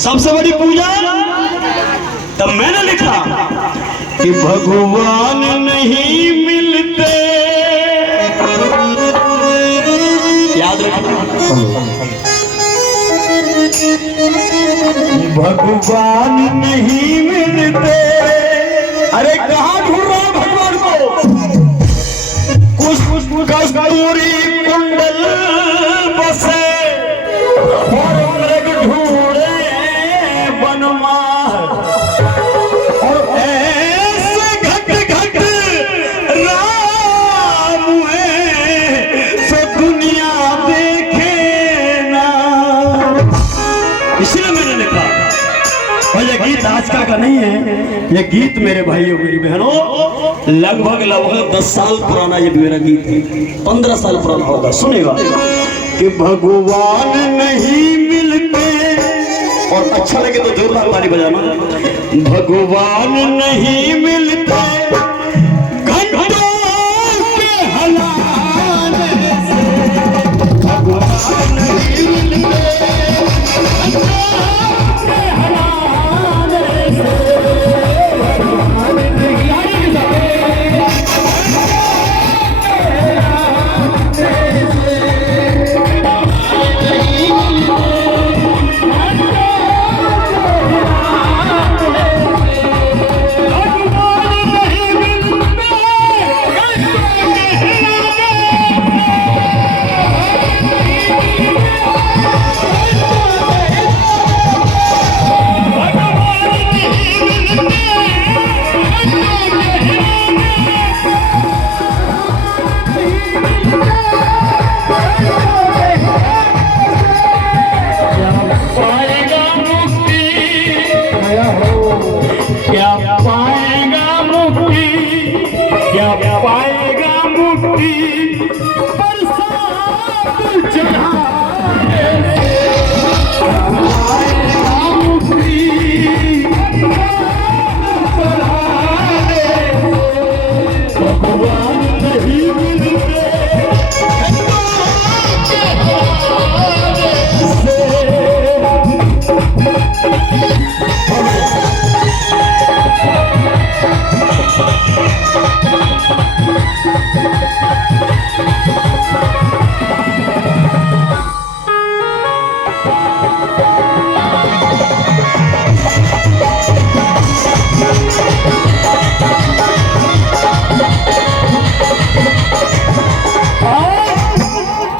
सबसे बड़ी पूजा। तब मैंने लिखा कि भगवान नहीं मिलते, याद रखना, भगवान नहीं मिलते। अरे कहाँ ढूंढ रहा है भगवान को? कुछ कस्तूरी कुंडल बसे और मृग ढूंढे बनमार, और ऐसे घट घट राम है सो दुनिया देखे ना। इसलिए मैंने लिखा। और यह गीत आजकल का नहीं है, यह गीत मेरे भाइयों मेरी बहनों लगभग 10 साल पुराना ये मेरा गीत है, 15 साल पुराना होगा। सुनेगा कि भगवान नहीं मिलते, और अच्छा लगे तो जोरदार ताली बजाना। भगवान नहीं मिलते घंटों के हलाने से, भगवान नहीं मिलते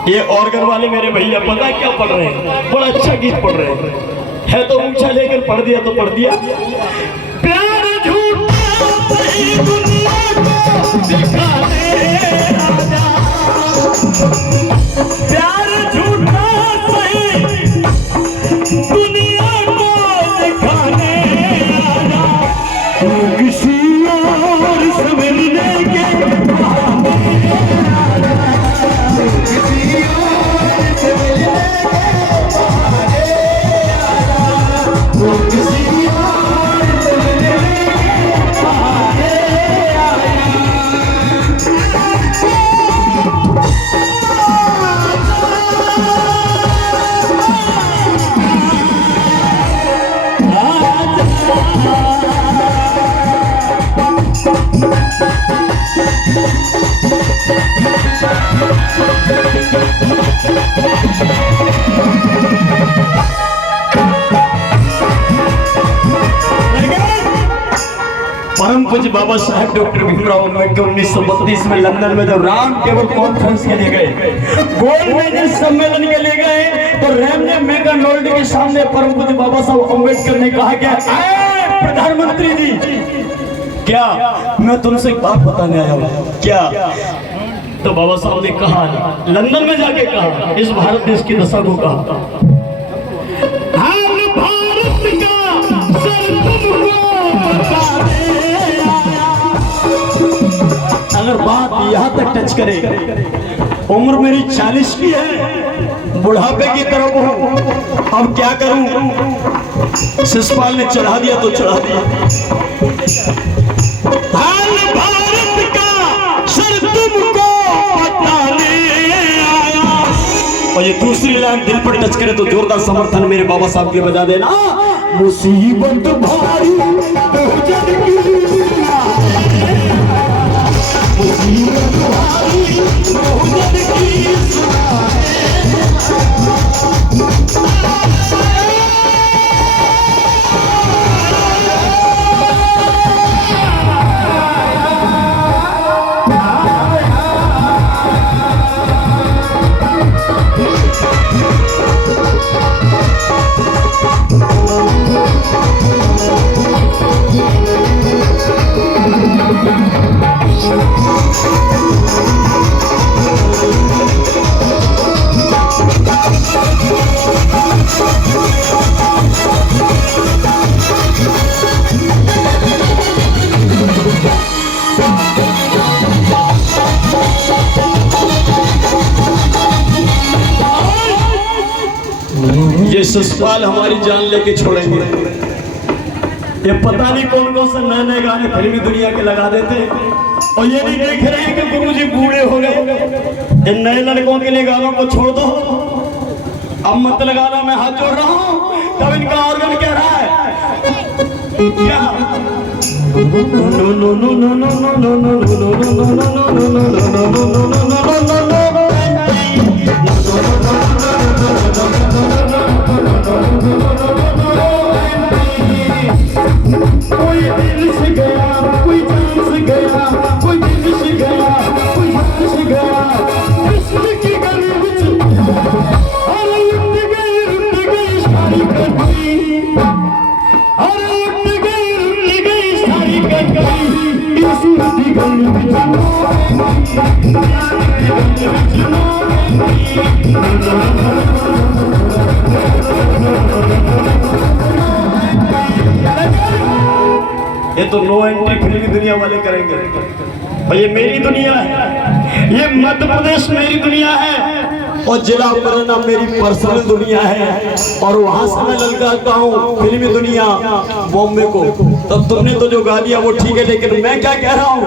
ये ऑर्गन वाले मेरे भैया पता है क्या पढ़ रहे हैं? बड़ा अच्छा गीत पढ़ रहे हैं। है तो ऊंचा लेकर पढ़ दिया तो पढ़ दिया। प्यार झूठा सही दुनिया को दिखाने आजा, प्यार झूठा सही दुनिया को दिखाने आजा, तू किसी और से मिलने के परम पूज्य बाबा साहेब डॉक्टर भीमराव अम्बेडकर 1932 में लंदन में जब राम टेबल कॉन्फ्रेंस के लिए गए, गोल्ड मेडल सम्मेलन के लिए गए, तो रेमने मैकडॉनल्ड के सामने परम पूज्य बाबा साहब अम्बेडकर ने कहा क्या, प्रधानमंत्री जी क्या मैं तुमसे एक बात बताने आया हूँ क्या? तो बाबा साहब ने कहा, लंदन में जाके कहा, इस भारत देश की दशा को कहा, अगर बात यहाँ तक टच करे, उम्र मेरी 40 की है, बुढ़ापे की तरफ हूँ, अब क्या करूं? शिषपाल ने चढ़ा दिया तो चढ़ा दिया। भारत का सर तुमको बताने आया। और ये दूसरी लाइन दिल पर टच करे तो जोरदार समर्थन मेरे बाबा साहब के बजा देना। मुसीबत भारी बहुजन की मुसीबत भारी बहुजन की ये ससुराल हमारी जान लेके छोड़ेंगे। ये पता नहीं कौन कौन से नए नए गाने फिल्मी दुनिया के लगा देते और ये नहीं देख रहे हैं कि गुरुजी बूढ़े हो गए। इन नए लड़कों के लिए गानों को छोड़ दो, अब मत लगाना, मैं हाथ जोड़ रहा हूँ। तब इनका ऑर्गन कह रहा है क्या? No no no no no no no no no कोई दिल से गया, कोई जान से गया, कोई दिल से गया, कोई जान से गया। इश्क की गली विच अरे उठ गई सारी कटरी, अरे उठ गई सारी कटरी। इस की गली विच ये तो नो एंट्री फिल्मी दुनिया वाले करेंगे। और ये मेरी दुनिया है, ये मध्य प्रदेश मेरी दुनिया है और जिला मुरैना मेरी पर्सनल दुनिया है। और वहां से मैं ललकारता हूँ फिल्मी दुनिया बॉम्बे को। तब तुमने तो जो गा दिया वो ठीक है, लेकिन मैं क्या कह रहा हूँ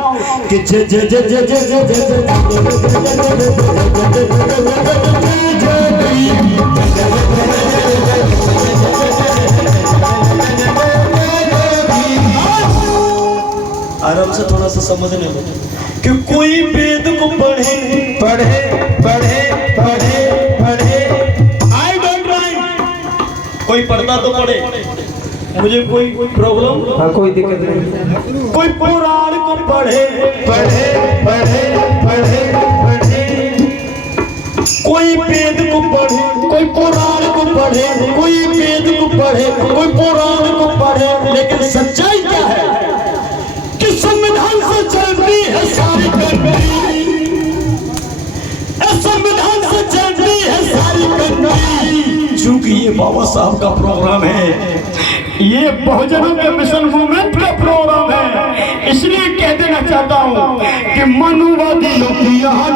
कि जे जे जे जे जे जे जे आराम से थोड़ा सा समझने में कि कोई वेद को पढ़े पढ़े पढ़े पढ़े पढ़े आई डोंट माइंड, कोई पढ़ता तो पढ़े, मुझे कोई प्रॉब्लम, कोई दिक्कत नहीं। कोई पुराण को पढ़े पढ़े पढ़े पढ़े पढ़े, कोई वेद को पढ़े, कोई पुराण को पढ़े, कोई वेद को पढ़े, कोई पुराण को पढ़े, लेकिन सच्चाई क्या है? संविधान से चलती है सारी कंट्री, संविधान से चलती है सारी कंट्री। चूंकि ये बाबा साहब का प्रोग्राम है, ये बहुजनों के मिशन मूवमेंट का प्रोग्राम है, इसलिए कह देना चाहता हूँ कि मनुवादियों की यहाँ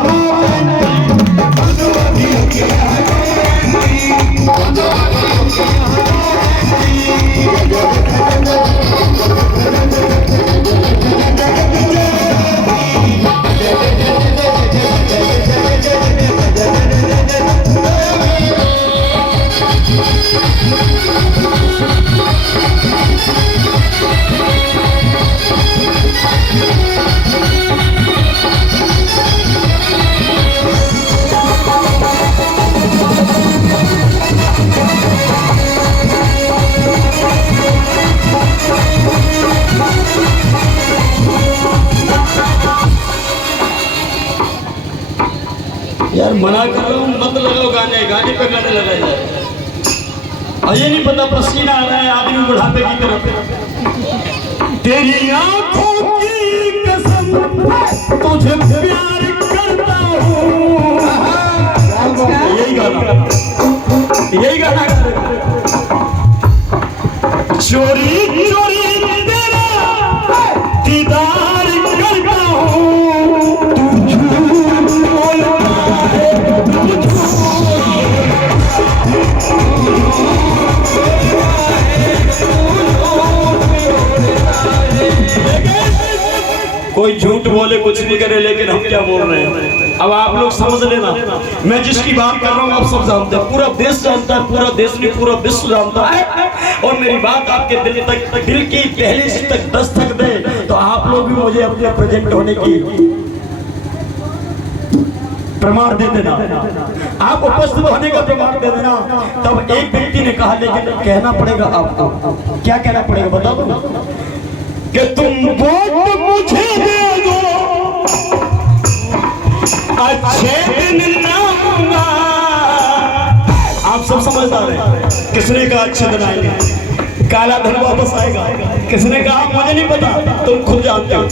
यार मना कर रहा हूँ, मत लगाओ गाने, गाने पे गाने लगाए जाए। ये नहीं पता पसीना आ रहा है आदमी बुढ़ापे की तरफ। तेरी आंखों की कसम तुझे प्यार करता हूँ, यही गाना चोरी चोरी तेरा दीदार करता हूँ, तू झूठ बोलता है, तू कोई झूठ बोले कुछ भी करे, लेकिन हम क्या बोल रहे हैं? अब आप लोग समझ लेना, मैं जिसकी बात कर रहा हूँ आप सब जानते हैं, पूरा देश जानता है, पूरा देश नहीं पूरा विश्व जानता है। और मेरी बात आपके दिल तक, दिल की दहलीज तक दस्तक दे तो आप लोग भी मुझे अपने प्रेजेंट होने की प्रमाण दे देना, आप उपस्थित होने का प्रमाण दे देना। तब एक व्यक्ति ने कहा लेकिन कहना पड़ेगा आपको, क्या कहना पड़ेगा बता दो, कि तुम वोट मुझे दे दो, अच्छे दिन आऊंगा। आप सब समझदार हैं, किसने कहा अच्छे दिन आएंगे, काला धन वापस आएगा, किसने कहा मुझे नहीं पता, तुम खुद जानते हो।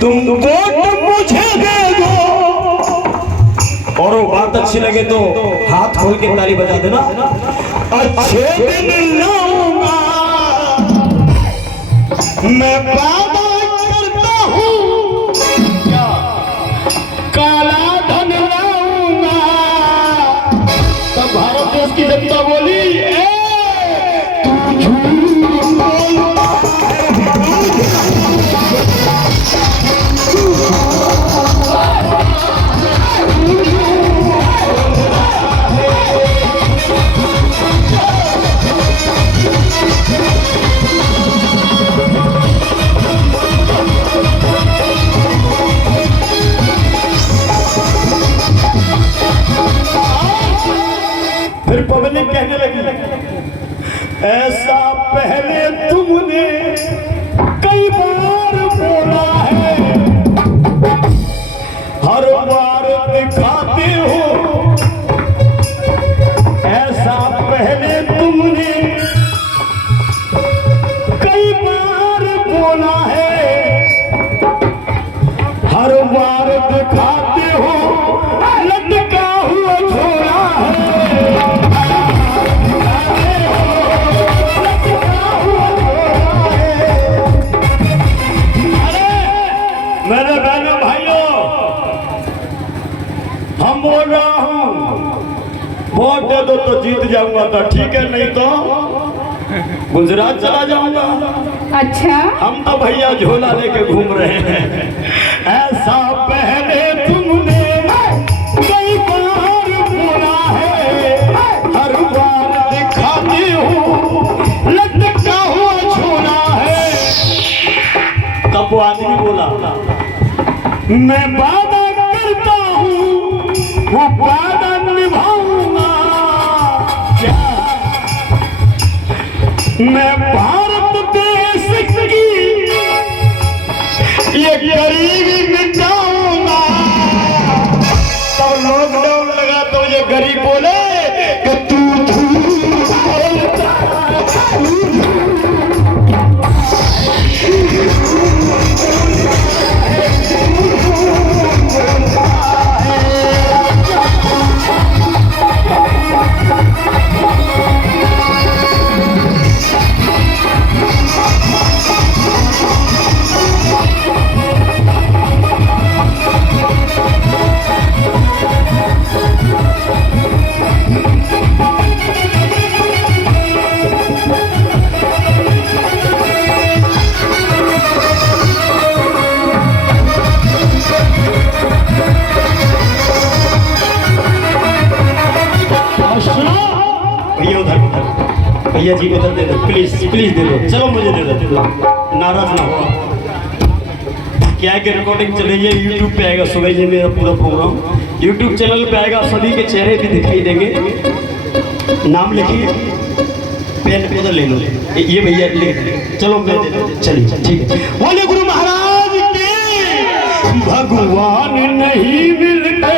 तुम वोट मुझे दे दो, और वो बात अच्छी लगे तो हाथ खोल के ताली बजा देना। अच्छे दिन लाऊंगा, मैं वादा करता हूँ, काला धन लाऊंगा। तब भारत देश की जनता बोली तू झूठ बोलता पब्लिक कहने लगी, ऐसा पहले तुमने कई बार बोला है, हर बार दिखाते हो। ऐसा पहले तुमने कई बार बोला है, हर बार दिखाते हो, लटका हुआ छोड़ा है। मेरे बहनों भाइयों, हम बोल रहा हूँ वोट दे दो तो जीत जाऊंगा तो ठीक है, नहीं तो गुजरात चला जाऊंगा। अच्छा, हम तो भैया झोला लेके घूम रहे हैं। ऐसा पहले तुमने कई बार बोला है, हर बार दिखाते हो, लटका हुआ छोड़ा है। तब वो आदमी बोला, मैं वादा करता हूँ वो वादा निभाऊंगा। क्या मैं भारत देश की ये गरीबी मिटाऊंगा। तब लॉकडाउन लगा तो ये गरीब बोले कि तू भैया जी को दे दो, प्लीज प्लीज दे दो, चलो मुझे दे दो, नाराज ना हो। क्या है कि रिकॉर्डिंग चलेगी, यूट्यूब पे आएगा सुबह जी मेरा पूरा प्रोग्राम यूट्यूब चैनल पे आएगा, सभी के चेहरे भी दिखाई देंगे। नाम लिखिए, पेन उधर ले लो, ये भैया लिख, चलो मैं दे दो, चलिए ठीक है। बोले गुरु महाराज के भगवान नहीं मिलते,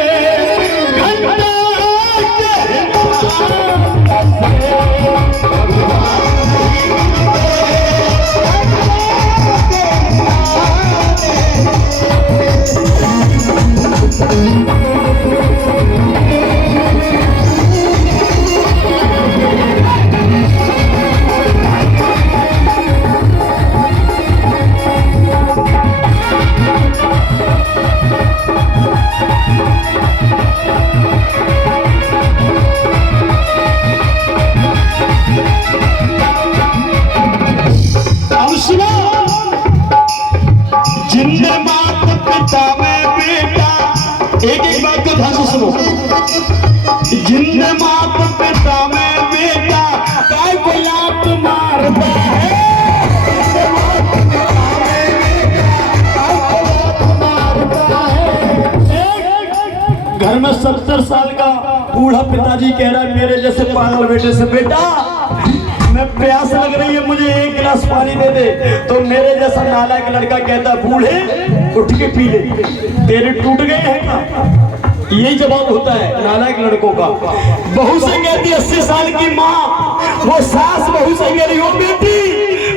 जिंद मात पिता में बेटा काय को लात मारता है। घर में 70 साल का बूढ़ा पिताजी कह रहा है मेरे जैसे पागल बेटे से, बेटा मैं प्यास लग रही है मुझे 1 गिलास पानी दे दे। तो मेरे जैसा नालायक लड़का कहता बूढ़े उठ के पी ले, तेरे टूट गए हैं क्या? यही जवाब होता है नालायक लड़कों का। बहू से कहती 80 साल की माँ, वो सास बहू से कह रही हो बेटी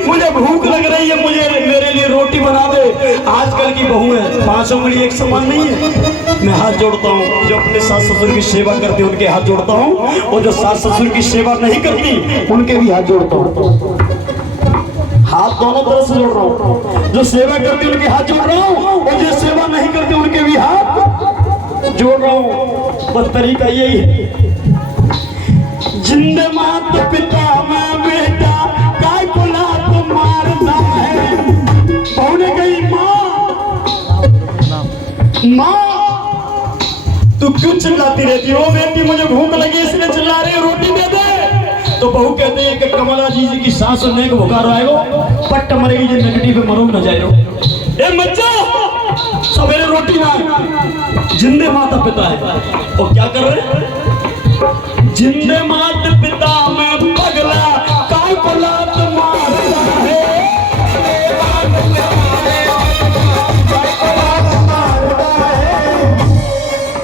मुझे भूख लग रही है मुझे मेरे लिए रोटी बना दे। आजकल की बहू है 5 उंगली एक समान नहीं है। मैं हाथ जोड़ता हूँ जो अपने सास ससुर की सेवा करते उनके हाथ जोड़ता हूँ, और जो सास ससुर की सेवा नहीं करती उनके भी हाथ जोड़ता हूँ। हाथ दोनों तरफ से जोड़ रहा हूँ, जो सेवा करती उनके हाथ जोड़ रहा हूँ और जो सेवा नहीं करती उनके भी हाथ जोड़ रहा हूँ। बस तरीका यही है। जिंद मात पिता में बेटा काय को लात मारता है। बहू ने कही माँ तू क्यों चिल्लाती रहती हो? बेटी मुझे भूख लगी इसलिए चिल्ला रही है, रोटी दे दे। तो बहू कहते हैं कि कमला जी की सास ने बुखार आएगो पट्ट मरेगी जो नेगेटिव पे मरो न जाएगा। ए मच्छा सवेरे रोटी ना। जिंदे माता पिता है और क्या कर रहे हैं? जिंदे माता पिता में पगला काय को लात मारता है।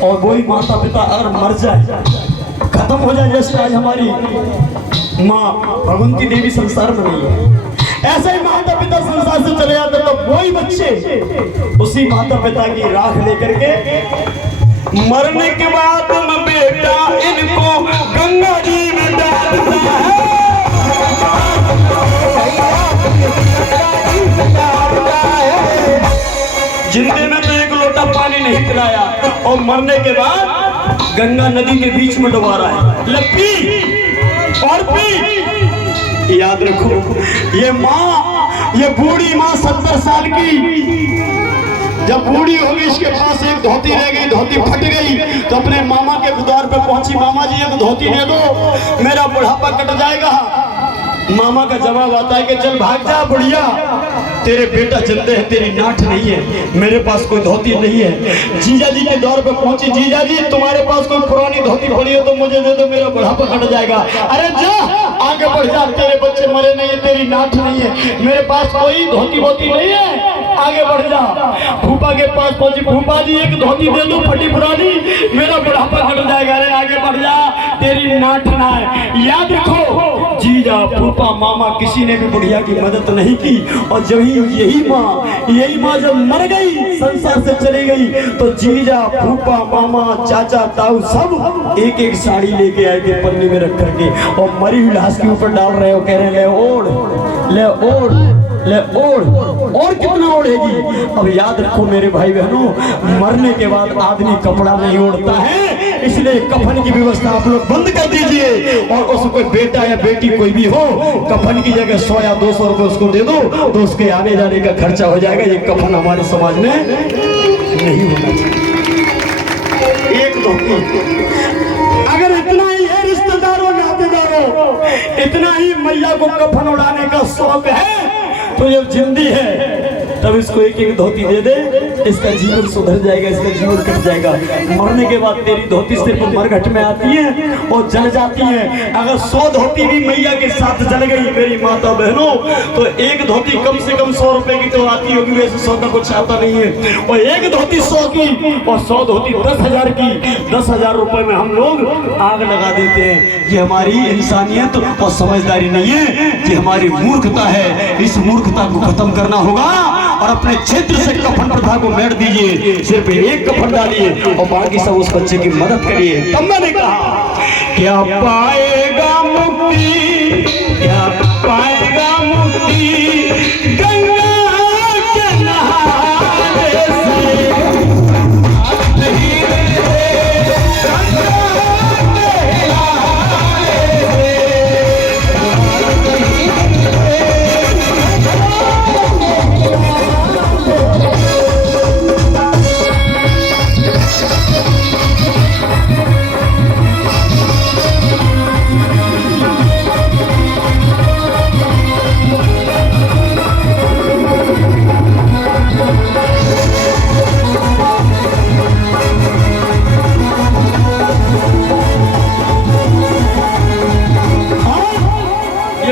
और वही माता पिता अगर मर जाए खत्म हो जाए, जैसे आज हमारी माँ भगवंती देवी संसार में नहीं है, ऐसे ही माता पिता संसार से चले जाते तो वही बच्चे उसी माता पिता की राख लेकर के मरने के बाद में बेटा इनको गंगा जी में डालता है। जिंदे में तो 1 लोटा पानी नहीं पिलाया और मरने के बाद गंगा नदी के बीच में डुबा रहा है। लपी और पी। याद रखो ये माँ, ये बूढ़ी माँ 70 साल की जब बूढ़ी होगी इसके पास एक धोती रह गई, धोती फट गई तो अपने मामा के द्वार पे पहुंची, मामा जी एक धोती दे दो मेरा बुढ़ापा कट जाएगा। मामा का जवाब आता है कि चल भाग जा बुढ़िया, तेरे बेटा जिंदे है तेरी नाठ नहीं है, मेरे पास कोई धोती नहीं है। जीजा जी के द्वार पे पहुंची, जीजा जी तुम्हारे पास कोई पुरानी धोती पड़ी हो तो मुझे दे दो मेरा बुढ़ापा कट जाएगा। अरे जा आगे बढ़ जा, तेरे बच्चे मरे नहीं है, तेरी नाठ नहीं है, मेरे पास कोई धोती वोती नहीं है, आगे बढ़ जा। फूफा के पास पहुंची, फूफा जी एक धोती दे दो फटी पुरानी, मेरा बुढ़ापा कट जाएगा। अरे आगे बढ़ जा, तेरी नाठ ना है। याद रखो जीजा फूफा मामा किसी ने भी बुढ़िया की मदद नहीं की, और जब यही माँ जब मर गई संसार से चली गई तो जीजा फूफा मामा चाचा ताऊ सब एक एक साड़ी लेके आए थे पन्नी में रख करके, और मरी हुई लाश के ऊपर डाल रहे हो, कह रहे ले ओढ़ ले ओढ़ ले ओढ़, और कितना ओढ़ेगी। अब याद रखो मेरे भाई बहनों, मरने के बाद आदमी कपड़ा नहीं ओढ़ता है, इसलिए कफन की व्यवस्था आप लोग बंद कर दीजिए। और उसको कोई बेटा या बेटी कोई भी हो, कफन की जगह 100 या 200 रुपए उसको दे दो तो उसके आने जाने का खर्चा हो जाएगा। ये कफन हमारे समाज में नहीं होना चाहिए। एक धोती अगर इतना ही है रिश्तेदारों नातेदारों, इतना ही मैया को कफन उड़ाने का शौक है तो जब जिंदी है तब इसको एक एक धोती दे दे, इसका जीवन सुधर जाएगा, इसका जीवन कट जाएगा। मरने के बाद तेरी धोती सिर्फ मरघट में आती है और जल जाती है। अगर 100 धोती भी मैया के साथ जल गई मेरी माता बहनों तो एक धोती कम से कम 100 रुपए की तो आती होगी, वैसे 100 का कुछ आता नहीं है। और एक धोती 100 की और 100 धोती 10,000 की, 10,000 रुपए में हम लोग आग लगा देते हैं। ये हमारी इंसानियत और समझदारी नहीं है, ये हमारी मूर्खता है। इस मूर्खता को खत्म करना होगा और अपने क्षेत्र से कफन प्रथा को मेट दीजिए। सिर्फ एक कफन डालिए और बाकी सब उस बच्चे की मदद करिए। तब मैंने कहा क्या पाएगा मुक्ति, क्या पाएगा मुक्ति गंगा के नहाने से।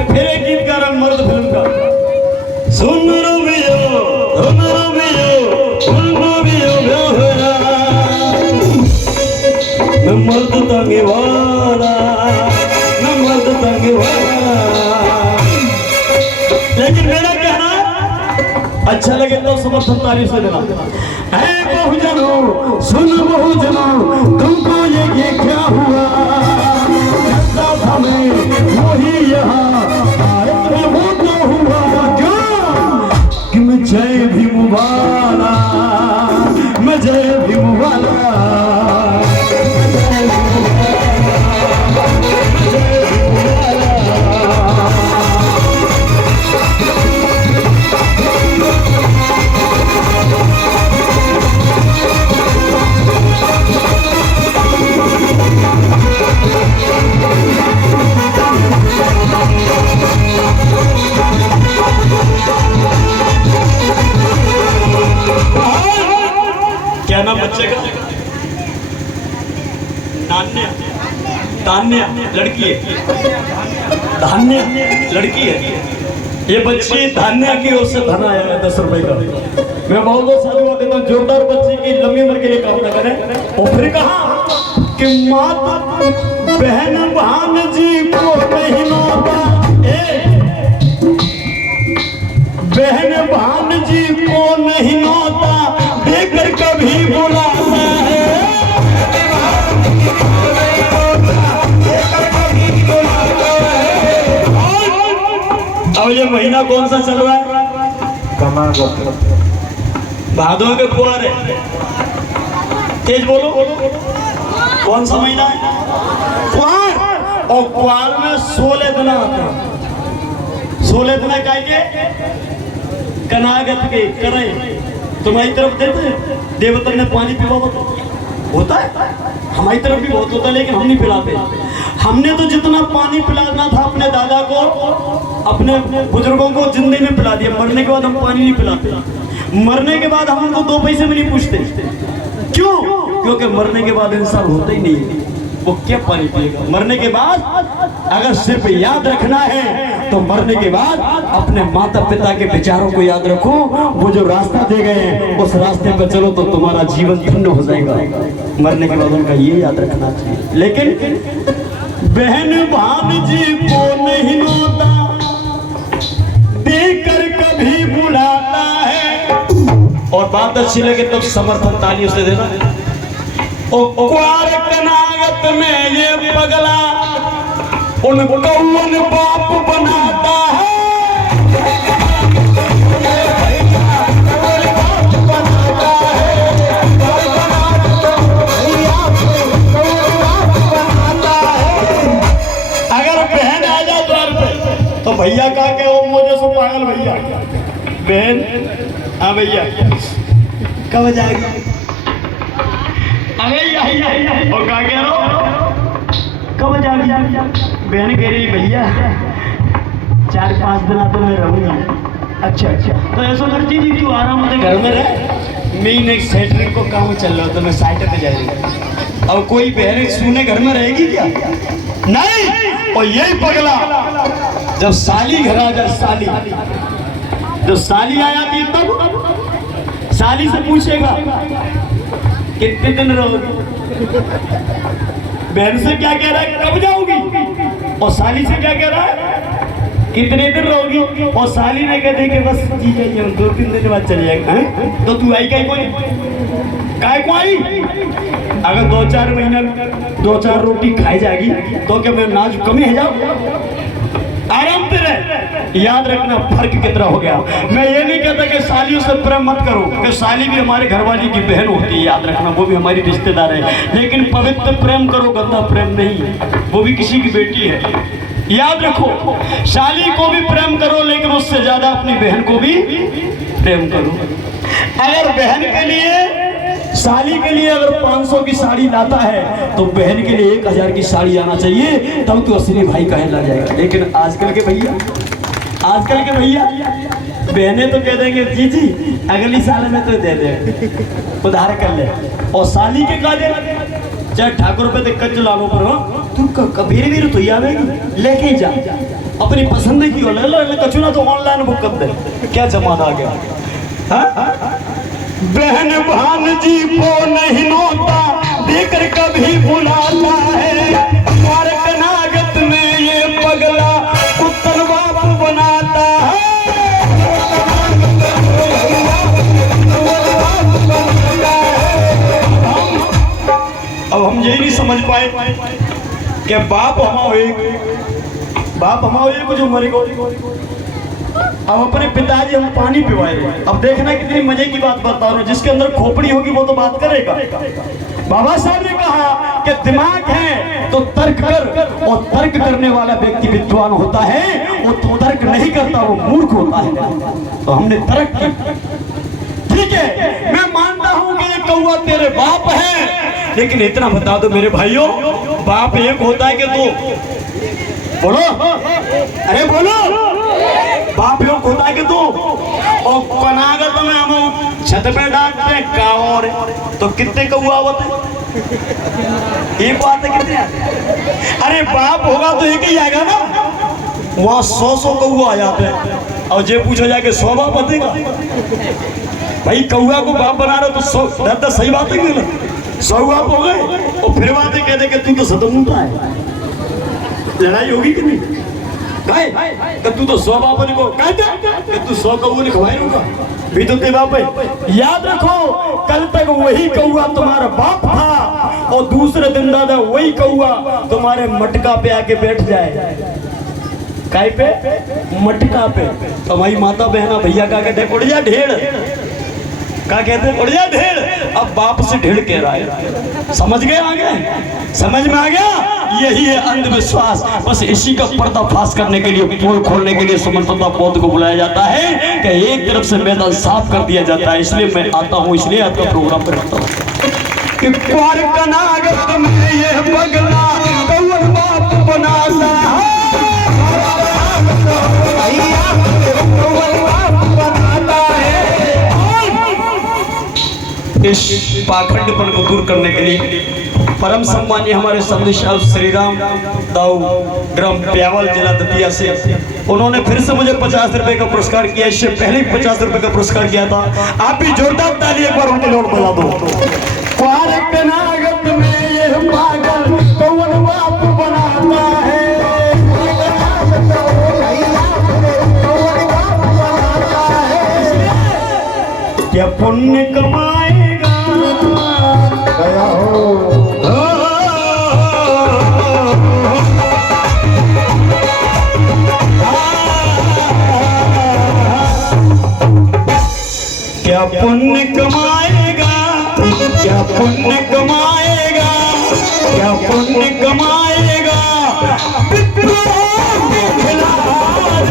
फिर एक गीत गा रहा हूं मर्द फिल्म का। सुन रोमियो मैं मर्द तंगे वाला, मैं मर्द तंगे वाला। लेकिन मेरा कहना अच्छा लगे तो समर्थन तारीफ से देना। ऐ बहुजनों सुन बहुजनों तुमको ये क्या हुआ, जैसा हमें वही यहाँ भारत में वो तो हुआ। क्यों कि मैं जय भीम वाला, मैं जय भीम वाला। क्या नाम बच्चे का? नान्या, तान्या लड़की है, धान्या लड़की है। ये बच्ची धान्या की ओर से धन आया है 10 रुपए का। मैं बहुत बहुत साधुवाद देता हूँ, जोरदार बच्ची की लंबी उम्र के लिए कामना करें। और फिर कहा कि माता बहन भान जी को नहीं नौता, बहन भान जी को नहीं नौता देकर कभी बुलाता है। अब ये महीना कौन सा चल रहा है? भादों के कुआर है। तेज बोलो, कौन सा महीना है? कुआर। और कुआर में 16 दिन आते हैं। 16 दिन क्या के कनागत के करे तुम्हारी तरफ देते देवता ने पानी पिवा होता है, हमारी तरफ भी बहुत होता है, लेकिन हम नहीं पिलाते। हमने तो जितना पानी पिलाना था अपने दादा को, अपने बुजुर्गों को जिंदगी में पिला दिया। मरने के बाद हम पानी नहीं पिलाते। मरने के बाद हम उनको 2 पैसे में नहीं पूछते। क्यों? क्योंकि मरने के बाद इंसान होता ही नहीं, वो क्या पानी पिएगा। मरने के बाद अगर सिर्फ याद रखना है तो मरने के बाद अपने माता पिता के विचारों को याद रखो। वो जो रास्ता दे गए हैं उस रास्ते पर चलो तो तुम्हारा जीवन धन्य हो जाएगा। मरने के बाद उनका ये याद रखना चाहिए। लेकिन बहन भान जी को नहीं नौता देकर कभी बुलाता है। और बात अच्छी लगे तो समर्थन तालियों से देना। ओ कुआर कनागत में ये पगला उनको बाप बनाता है। अगर बहन आ जाए द्वार पे तो भैया कहा के वो मुझे सो पागल भैया। बहन हाँ भैया कब जाएगी? अरे और कहा कह रहा कब जाएगी? बहन कह रही भैया 4-5 दिन तो मैं रहूंगा। अच्छा तो ऐसा करती थी तू आराम से घर में रह, मेन एक सेटरिंग को काम चल रहा तो मैं साइट पे जाएगी। और कोई बहन सुने घर में रहेगी क्या? नहीं। और यही पगला जब साली घर आ जाए, साली जब साली आया थी तब साली से पूछेगा कितने दिन रहोगी? बहन से क्या कह रहा है कब जाओगी? और साली से क्या कह रहा है कितने दिन रहोगी? और साली ने कह दे कि बस जी जाइए 2-3 दिन बाद चले जाएगा। तो तू आई क्या कोई काय को आई? अगर 2-4 महीना 2-4 रोटी खाई जाएगी तो क्या मैं नाज कमी है जाऊँ? आराम से रह। याद रखना फर्क कितना हो गया। मैं ये नहीं कहता कि सालियों से प्रेम मत करो, कि साली भी हमारे घरवाली की बहन होती है, याद रखना वो भी हमारी रिश्तेदार है। लेकिन पवित्र प्रेम करो, गंदा प्रेम नहीं, वो भी किसी की बेटी है। याद रखो, साली को भी प्रेम करो लेकिन उससे ज्यादा अपनी बहन को भी प्रेम करो। अगर बहन के लिए साली के लिए अगर 500 की साड़ी लाता है तो बहन के लिए 1000 की साड़ी आना चाहिए, तब तो असली भाई कहला जाएगा। लेकिन आजकल के भैया बहनें तो कह देंगे जी जी अगली साल में तो दे दे, उधार कर ले। और साली के काजे चाहे ठाकुर पे दिक्कत चला लो पर तू कभी भी तो आवेगी लेके जा। अपनी पसंद की हो ले लो, कचुना तो ऑनलाइन बुक कर दे। क्या जमाना आ गया। बहन भान जी को नहीं नोता देकर कभी बुलाता है, नागत में ये पगला पुत्र बाप बनाता है। अब हम यही नहीं समझ पाए कि बाप हमारे कुछ उम्र को। अब अपने पिताजी हम पानी पिवाए। अब देखना कितनी मजे की बात बता रहा हूँ, जिसके अंदर खोपड़ी होगी वो तो बात करेगा। बाबा साहब ने कहा कि दिमाग है तो तर्क कर, और तर्क करने वाला व्यक्ति विद्वान होता है, वो तो तर्क नहीं करता वो मूर्ख होता है। तो हमने तर्क की। ठीक है, मैं मानता हूं कि ये कौवा तेरे बाप है, लेकिन इतना बता दो मेरे भाइयों, बाप एक होता है कि दो? बोलो, अरे बोलो, बाप योग होता है कि दो? और कनागत में हम छत पे डालते हैं कावर, तो कितने कौवा होते? एक बात है कितने? अरे बाप होगा तो एक ही आएगा ना, वहां 100 कौवा आ जाते हैं। और जे पूछा जाए कि 100 बाप बतेगा? भाई कौवा को बाप बना रहे तो 100 सही बात है कि 100 बाप हो गए। और फिर बातें कहते कि तू तो सतमुंडा है। लड़ाई होगी कि नहीं? तू तो 100 बाप को कहते तू 100 कौवा ने खवाए होगा भी तो ते बाप है। याद रखो, कल तक वही कौवा तुम्हारा बाप था, और दूसरे दिन दादा वही कौवा तुम्हारे मटका पे आके बैठ जाए। काय पे? मटका पे। तो भाई माता बहना भैया का कहते उड़ जा ढेड़, क्या कहते हैं? उड़ जा ढेड़। अब बाप से ढेड़ कह रहा है। समझ गए? आ गए? समझ में आ गया? यही है अंधविश्वास। बस इसी का पर्दाफाश करने के लिए, पोल खोलने के लिए सुमंतता पौध को बुलाया जाता है कि एक तरफ से मैदान साफ कर दिया जाता है। इसलिए मैं आता हूँ, इसलिए आपका प्रोग्राम करता हूँ कि प्यार का नागत में ये पगला कौवा बाप बनाता है। इस पाखंडपन को दूर करने के लिए परम सम्मानीय हमारे संदेशाल श्री राम दाऊ ग्राम प्यावल जिला दतिया से उन्होंने फिर से मुझे 50 रुपए का पुरस्कार किया। इससे पहले 50 रुपए का पुरस्कार किया था। आप भी जोरदार ताली एक बार उनके लोग बजा दो। में ये पागल कौन बाप बनाता है, क्या पुण्य कमाएगा गया हो। क्या पुण्य कमाएगा, क्या पुण्य कमाएगा, क्या पुण्य कमाएगा पितरों के खिलाफ